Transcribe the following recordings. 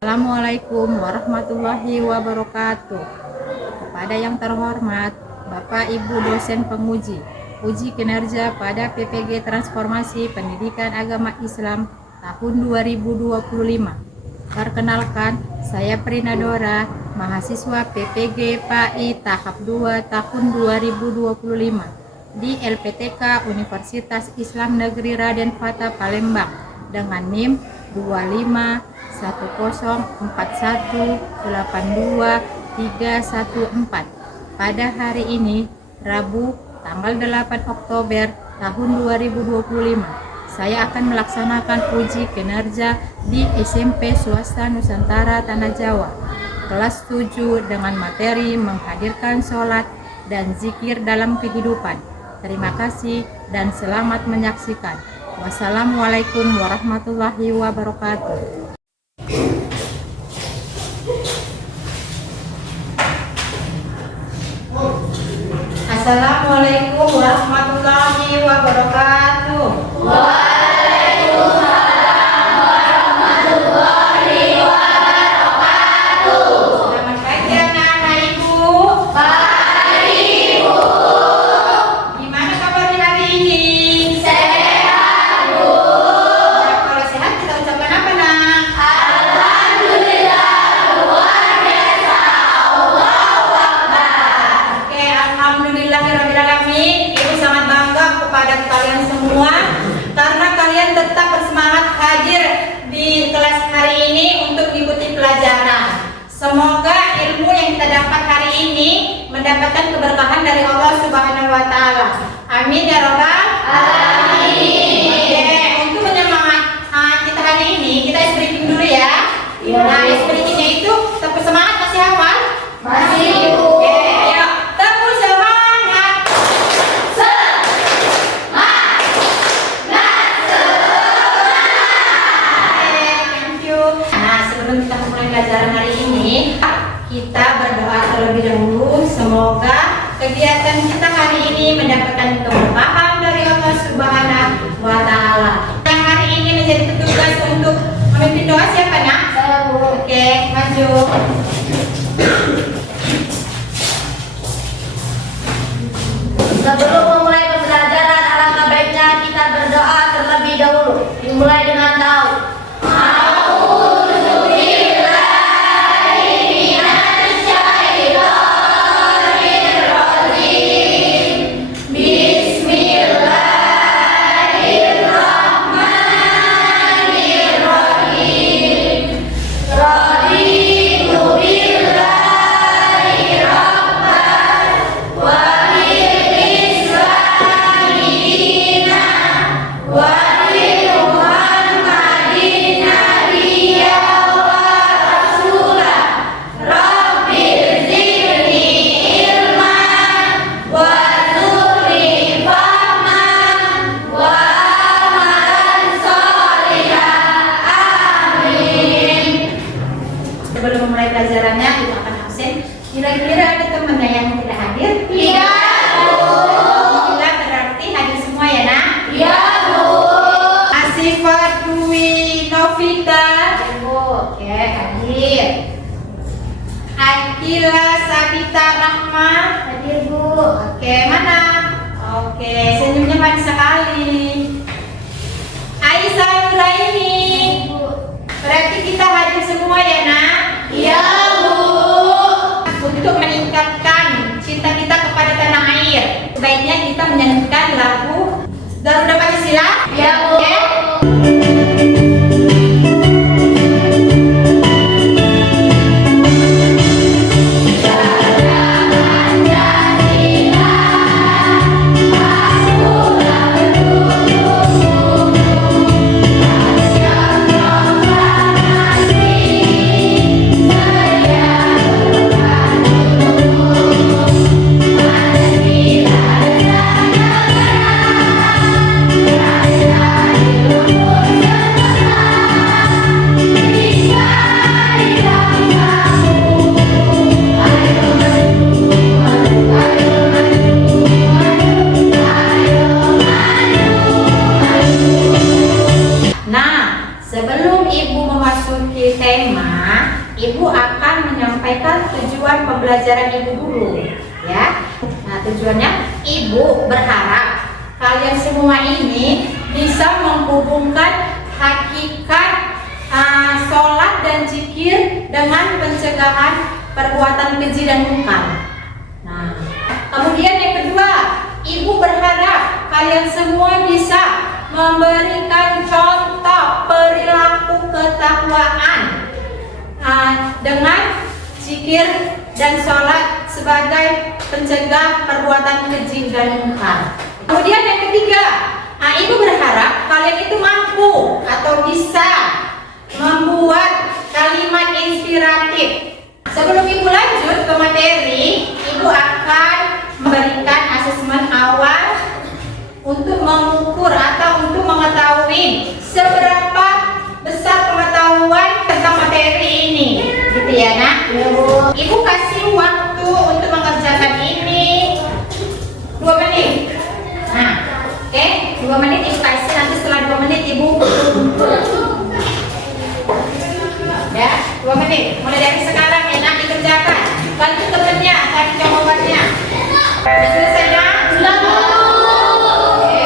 Assalamualaikum warahmatullahi wabarakatuh. Kepada yang terhormat Bapak Ibu dosen penguji, uji kinerja pada PPG Transformasi Pendidikan Agama Islam tahun 2025. Perkenalkan, saya Prinadora, mahasiswa PPG PAI tahap 2 tahun 2025 di LPTK Universitas Islam Negeri Raden Fata Palembang dengan NIM 25104182 pada hari ini, Rabu, tanggal 8 Oktober tahun 2025. Saya akan melaksanakan uji kinerja di SMP Swasta Nusantara Tanah Jawa, kelas 7 dengan materi menghadirkan sholat dan zikir dalam kehidupan. Terima kasih dan selamat menyaksikan. Wassalamualaikum warahmatullahi wabarakatuh. Assalamualaikum warahmatullahi wabarakatuh. Waalaikumsalam warahmatullahi wabarakatuh. Selamat pagi anak-anak Ibu. Pagi Bu. Gimana kabarnya hari ini? Sehat Bu. Nah, kalau sehat kita ucapkan apa nak? Alhamdulillah luar biasa. Allahu Akbar. Oke, alhamdulillahirabbil alamin. Ibu sangat bangga kepada kalian semua karena kalian tetap bersemangat hadir di kelas hari ini untuk mengikuti pelajaran. Semoga ilmu yang kita dapat hari ini mendapatkan keberkahan dari Allah Subhanahu wa taala. Amin ya rabbal alamin. Oke, untuk menyemangat kita hari ini, kita ice breaking dulu ya. Nah, ice breakingnya itu tepuk semangat, masih hafal? Masih Bu. Oke, ayo tepuk semangat. Thank you. Nah, sebelum kita mulai pelajaran hari ini, kita berdoa terlebih dahulu. Semoga kegiatan kita hari ini mendapatkan keberkahan dari Allah Subhanahu wa taala. Yang hari ini menjadi petugas untuk memimpin doa siapa nak? Saya Bu. Oke, maju. Sebelum memulai pembelajaran, alangkah baiknya kita berdoa terlebih dahulu. Dimulai dengan tahu. Sebelum memulai pelajarannya, kita akan absen. Kira-kira ada temannya yang tidak hadir? Tidak Bu. Alhamdulillah, berarti hadir semua ya nak? Iya Bu. Asifat Dwi Novita. Bu. Oke, hadir. Akila Sabita Rahma. Hadir Bu. Oke, mana? Oke, senyumnya manis sekali. Aisyah Nuraini. Bu. Berarti kita hadir semua ya nak? Iya Bu. Untuk meningkatkan cinta kita kepada tanah air, sebaiknya kita menyanyikan lagu Garuda Pancasila. Iya Bu. Oke? Proklamasi Ibu akan menyampaikan tujuan pembelajaran Ibu dulu, ya. Nah, tujuannya Ibu berharap kalian semua ini bisa menghubungkan hakikat sholat dan zikir dengan pencegahan perbuatan keji dan munkar. Nah, kemudian yang kedua, Ibu berharap kalian semua bisa memberikan contoh perilaku ketakwaan dengan zikir dan sholat sebagai pencegah perbuatan keji dan munkar. Kemudian yang ketiga, Ibu berharap kalian itu mampu atau bisa membuat kalimat inspiratif. Sebelum Ibu lanjut ke materi, Ibu akan memberikan asesmen awal untuk mengukur atau untuk mengetahui seberapa besar pengetahuan tentang materi ini, gitu ya nak? Ibu kasih waktu untuk mengerjakan ini 2 menit. Nah, oke, 2 menit Ibu kasih, nanti setelah 2 menit Ibu ya, 2 menit. Mulai dari sekarang ya nak, dikerjakan. Bantu temennya cari jawabannya. Sudah selesai nak? Sudah. Oke.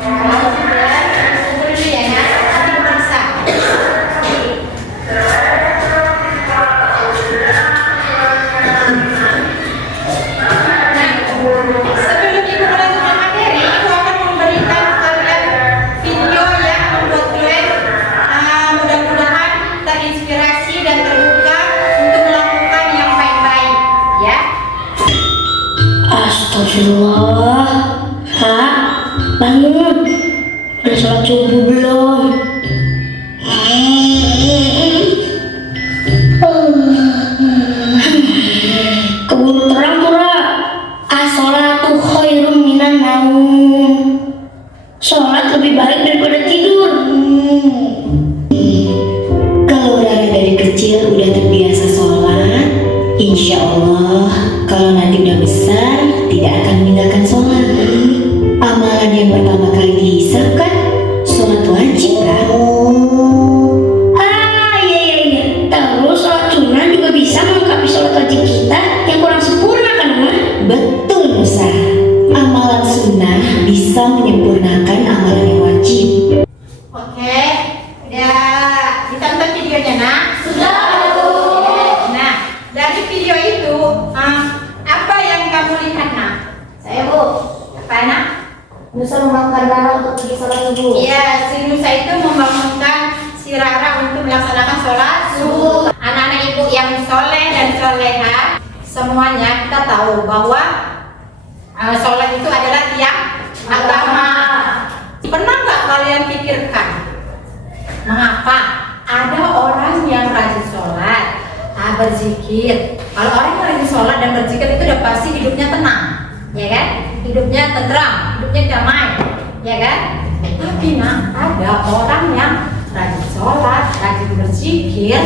Kalau sudah, tunggu dulu ya nak. Nanti diperiksa. Nah, sebelum Ibu melanjutkan materi, Ibu akan memberikan kalian video yang membuat kalian mudah-mudahan terinspirasi dan terbuka untuk melakukan yang baik-baik, ya. Astagfirullah. Kak, bangun. Udah sholat subuh belum? Keburu terang pura. As-sholatu khairum minan naum. Sholat lebih baik daripada tidur. Kalau Rara dari kecil udah terbiasa sholat, insya Allah kalau nanti udah besar tidak akan meninggalkan sholat. Amalan yang pertama kali dihisab kan sholat wajib kan? Iya. Terus sholat sunnah juga bisa melengkapi sholat wajib kita yang kurang sempurna kan Ma? Betul Nusa. Amalan sunnah bisa menyempurnakan amalan yang wajib. Oke, udah ditonton videonya nak? Sudah. Nah, dari video itu apa yang kamu lihat nak? Saya Bu, Apa nak? Nusa membangunkan Rara untuk pergi sholat subuh. Iya, si Nusa itu membangunkan si Rara untuk melaksanakan sholat subuh. Anak-anak ibu yang soleh dan soleha, semuanya kita tahu bahwa sholat itu adalah tiang agama. Pernah nggak kalian pikirkan mengapa ada orang yang rajin sholat, berzikir? Kalau orang yang rajin sholat dan berzikir itu udah pasti hidupnya tenang, ya kan? Hidupnya tenteram, hidupnya damai, ya kan? Tapi nah, ada orang yang rajin sholat, rajin berzikir,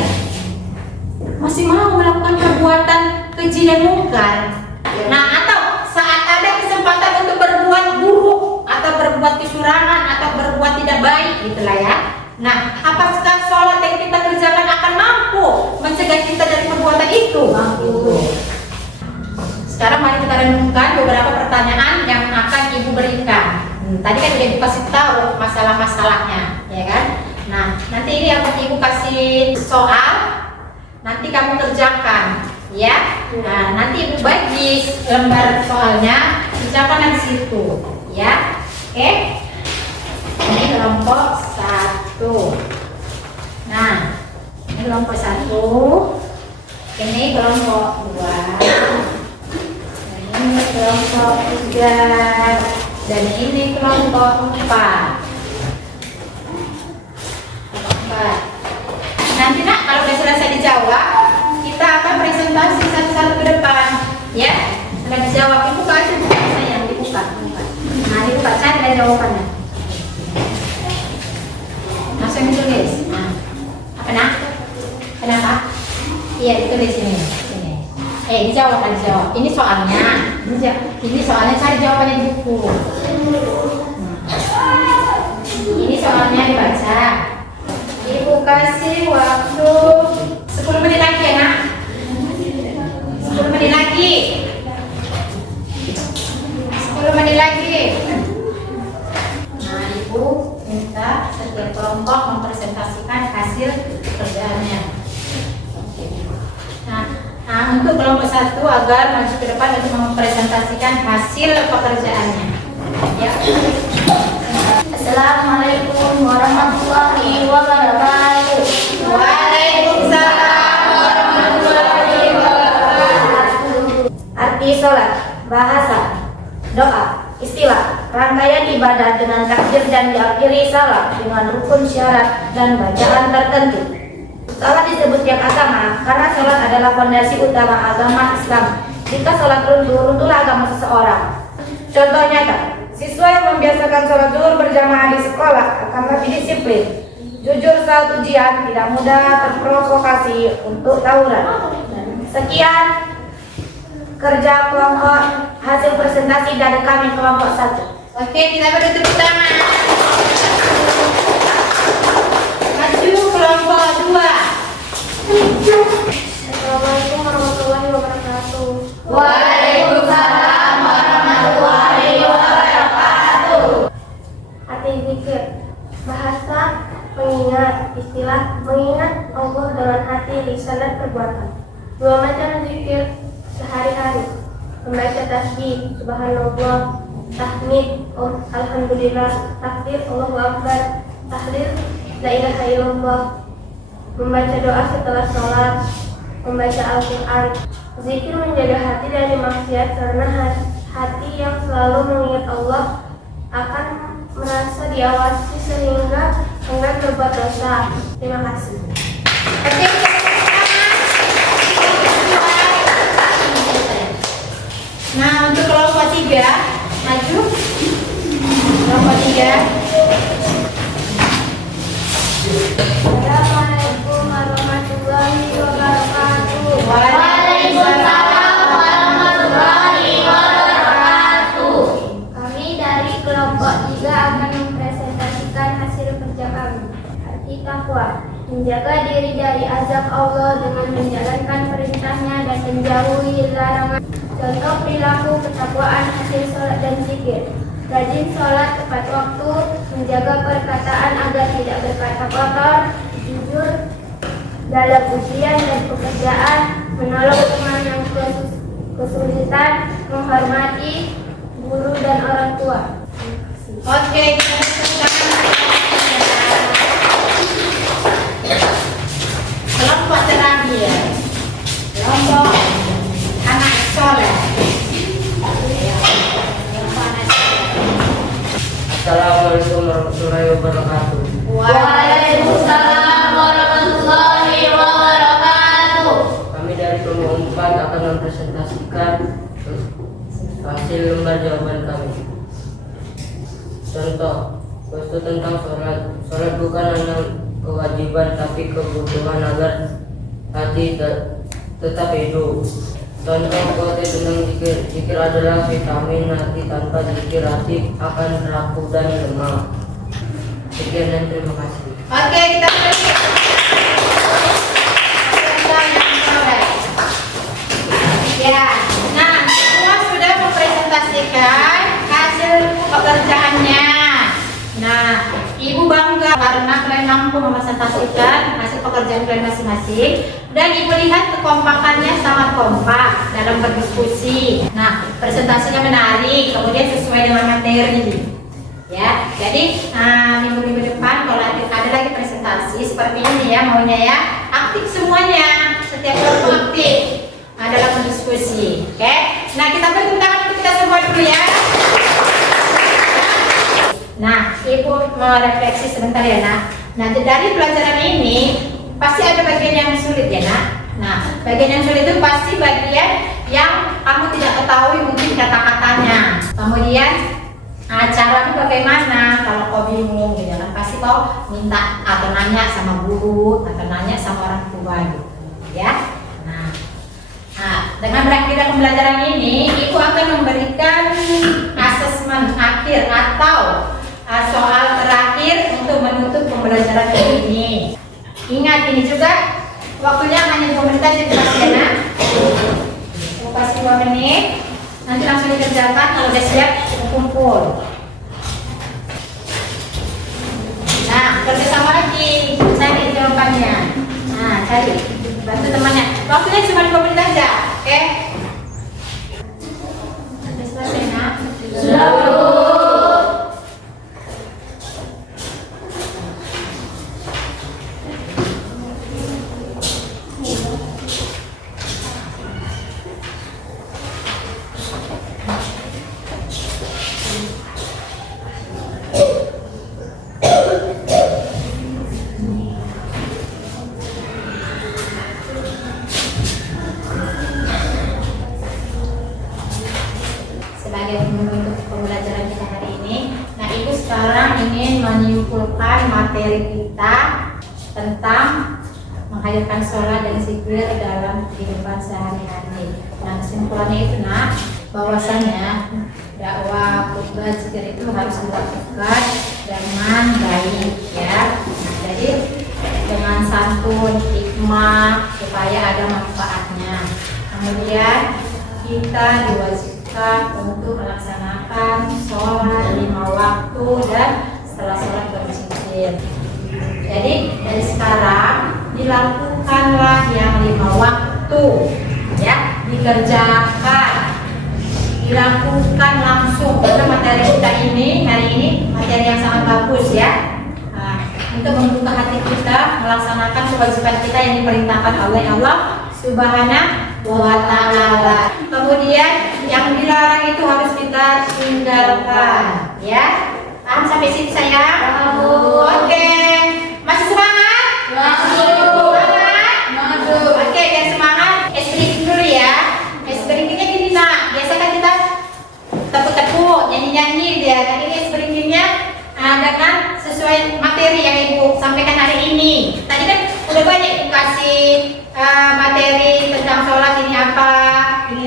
masih mau melakukan perbuatan keji dan munkar. Nah, atau saat ada kesempatan untuk berbuat buruk atau berbuat kecurangan atau berbuat tidak baik, gitulah ya. Nah, apakah sholat yang kita kerjakan akan mampu mencegah kita dari perbuatan itu? Mampu. Sekarang mari kita renungkan beberapa pertanyaan yang akan Ibu berikan. Tadi kan udah Ibu kasih tahu masalah-masalahnya, ya kan? Nah, nanti ini akan Ibu kasih soal, nanti kamu kerjakan, ya. Nah, nanti Ibu bagi lembar soalnya, kerjakan di situ, ya. Oke? Ini kelompok 1. Nah, ini kelompok 1. Ini kelompok 2. Ini kelompok 3 dan ini kelompok 4. Nanti nak kalau sudah selesai dijawab, kita akan presentasi satu-satu ke depan, ya. Setelah dijawab itu aja buku saya dibuka. Nah, dibuka saya ada jawabannya. Langsung ditulis. Nah, apa nak? Kenapa? Iya ditulis ini. Dijawab. Ini soalnya. Ini soalnya cari jawabannya di buku. Ini soalnya dibaca. Ibu kasih waktu 10 menit untuk kelompok 1 agar maju ke depan untuk mempresentasikan hasil pekerjaannya. Ya. Assalamualaikum warahmatullahi wabarakatuh. Waalaikumsalam warahmatullahi wabarakatuh. Arti sholat, bahasa, doa, istilah, rangkaian ibadah dengan takbir dan diakhiri salam dengan rukun syarat dan bacaan tertentu. Sholat disebut yang agama karena sholat adalah fondasi utama agama Islam. Jika sholat runtuh-runtuhlah agama seseorang. Contoh nyata, siswa yang membiasakan sholat zuhur berjamaah di sekolah akan lebih disiplin, jujur saat ujian, tidak mudah terprovokasi untuk tawuran. Sekian kerja kelompok hasil presentasi dari kami kelompok 1. Oke, kita beri tepuk tangan. Maju kelompok 2. Assalamualaikum warahmatullahi wabarakatuh. Waalaikumsalam warahmatullahi wabarakatuh. Arti zikir, bahasa, mengingat, istilah, mengingat Allah dengan hati, lisan, dan perbuatan. 2 macam zikir sehari-hari: membaca tasbih, subhanallah, tahmid, alhamdulillah, takbir, Allahu akbar, tahlil, la ilaha illallah, membaca doa setelah sholat, membaca Al-Quran. Zikir menjaga hati dari maksiat karena hati yang selalu mengingat Allah akan merasa diawasi sehingga enggan berbuat dosa. Terima kasih. Oke, nah untuk kelompok 3, maju. Kelompok 3. Assalamualaikum warahmatullahi wabarakatuh. Waalaikumsalam warahmatullahi wabarakatuh. Kami dari kelompok 3 akan mempresentasikan hasil kerja kami. Arti takwa, menjaga diri dari azab Allah dengan menjalankan perintahnya dan menjauhi larangan. Contoh perilaku ketakwaan hasil sholat dan zikir: rajin sholat tepat waktu, menjaga perkataan agar tidak berkata kotor, jujur dalam ujian dan pekerjaan, menolong teman yang kesulitan, menghormati guru dan orang tua. Oke, kita tepuk tangan. Kelompok terakhir, kelompok anak soleh. Assalamualaikum warahmatullahi wabarakatuh. Waalaikumsalam warahmatullahi wabarakatuh. Kami dari kelompok 4 akan mempresentasikan hasil lembar jawaban kami. Contoh, Contoh tentang sholat. Sholat bukan hanya kewajiban tapi kebutuhan agar hati tetap hidup. Contoh quote tentang zikir. Zikir adalah vitamin hati, tanpa zikir hati akan rapuh dan lemah. Sekian dan terima kasih. Oke, kita beri. Ya, nah semua sudah mempresentasikan hasil pekerjaannya. Nah, Ibu bangga karena kalian mampu mempresentasikan hasil pekerjaan kalian masing-masing, dan Ibu lihat kekompakannya sangat kompak dalam berdiskusi. Nah, presentasinya menarik, kemudian sesuai dengan materi. Ya, jadi minggu-minggu depan kalau ada lagi presentasi seperti ini ya, maunya ya aktif semuanya, setiap kelompok aktif dalam berdiskusi. Oke, nah kita beri tepuk tangan untuk kita semua dulu ya. Nah, Ibu mau refleksi sebentar ya nak. Nah, dari pelajaran ini pasti ada bagian yang sulit ya nak. Nah, bagian yang sulit itu pasti bagian yang kamu tidak ketahui mungkin kata-katanya. Kemudian caranya bagaimana kalau kau bingung gitu kan, pasti kau minta atau nanya sama guru atau nanya sama orang tua gitu ya. Nah, dengan berakhirnya pembelajaran ini Ibu akan memberikan asesmen akhir atau soal terakhir untuk menutup pembelajaran ini. Ingat ini juga waktunya hanya 2 menit aja ya nak. Aku kasih 2 menit. Nanti langsung dikerjakan, kalau udah siap kumpul. Nah, kerjasama lagi, cari jawabannya. Nah, cari, bantu temannya. Waktunya cuma 2 menit aja. Oke? Sudah selesai, Nak? Sebagai penutup pembelajaran kita hari ini, nah Ibu sekarang ingin menyimpulkan materi kita tentang menghadirkan sholat dan zikir dalam kehidupan sehari-hari. Nah kesimpulannya itu Nak, bahwasanya dakwah khutbah zikir itu harus dilakukan dengan baik ya. Jadi dengan santun, hikmah supaya ada manfaatnya. Kemudian kita diwajibkan untuk melaksanakan sholat 5 waktu dan setelah sholat berzikir. Jadi dari sekarang dilakukanlah yang 5 waktu ya, dikerjakan, dilakukan langsung karena materi kita ini hari ini materi yang sangat bagus ya. Untuk membuka hati kita melaksanakan kewajiban kita yang diperintahkan oleh Allah Subhanahu wa ta'ala. Kemudian yang dilarang itu harus kita tinggalkan ya. Paham sampai sini sayang? Oke. Masih semangat? Semangat. Oke, biar semangat. Speaking dulu ya. Speakingnya gini Nak. Biasa kan kita tepuk-tepuk, nyanyi-nyanyi dia. Nah ini speakingnya dengan sesuai materi yang Ibu sampaikan hari ini. Tadi kan udah banyak Ibu kasih materi tentang sholat ini apa, ini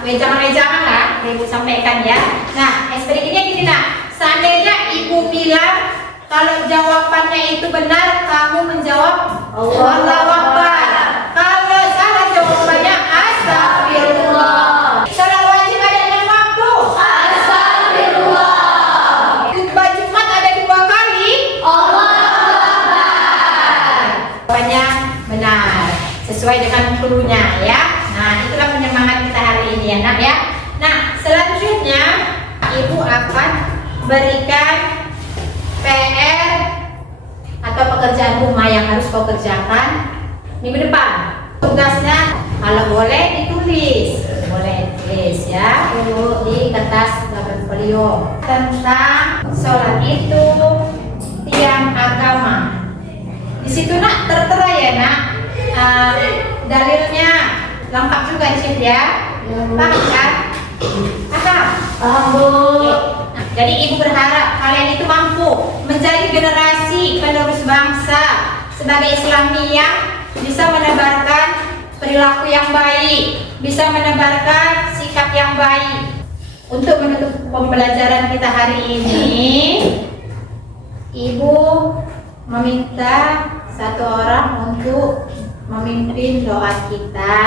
wejangan-wejangan lah Ibu sampaikan ya. Nah, speakingnya gini Nak. Seandainya Ibu bilang kalau jawabannya itu benar, kamu menjawab Allahu Akbar. Kalau salah jawabannya astagfirullah. Salah wajib ada 6 waktu. Astagfirullah. Khutbah Jumat ada 2 kali. Allahu Akbar. Jawabannya benar sesuai dengan cluenya ya. Nah, itulah penyemangat kita hari ini ya Nak ya. Nah, selanjutnya Ibu akan berikan PR atau pekerjaan rumah yang harus kau kerjakan minggu depan. Tugasnya kalau boleh ditulis, boleh tulis ya di kertas double folio tentang sholat itu tiang agama. Di situ Nak tertera ya Nak, dalilnya lengkap juga di situ ya. Paham kan? Paham Bu. Nah, jadi Ibu berharap kalian itu mampu menjadi generasi penerus bangsa sebagai Islamiyah, bisa menebarkan perilaku yang baik, bisa menebarkan sikap yang baik. Untuk menutup pembelajaran kita hari ini, Ibu meminta satu orang untuk memimpin doa kita.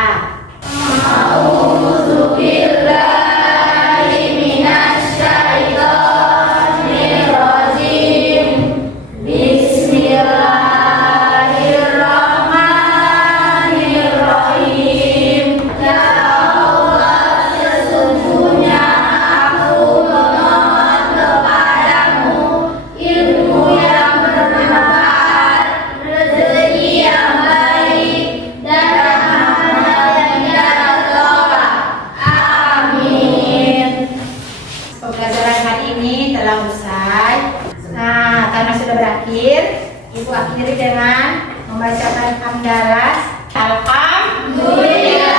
Pembelajaran hari ini telah usai. Nah, karena sudah berakhir, Ibu akhiri dengan membacakan hamdalah. Alhamdulillah.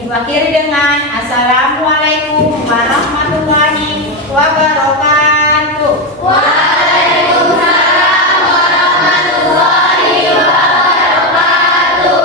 Ibu akhiri dengan Assalamualaikum warahmatullahi wabarakatuh. Waalaikumsalam warahmatullahi wabarakatuh.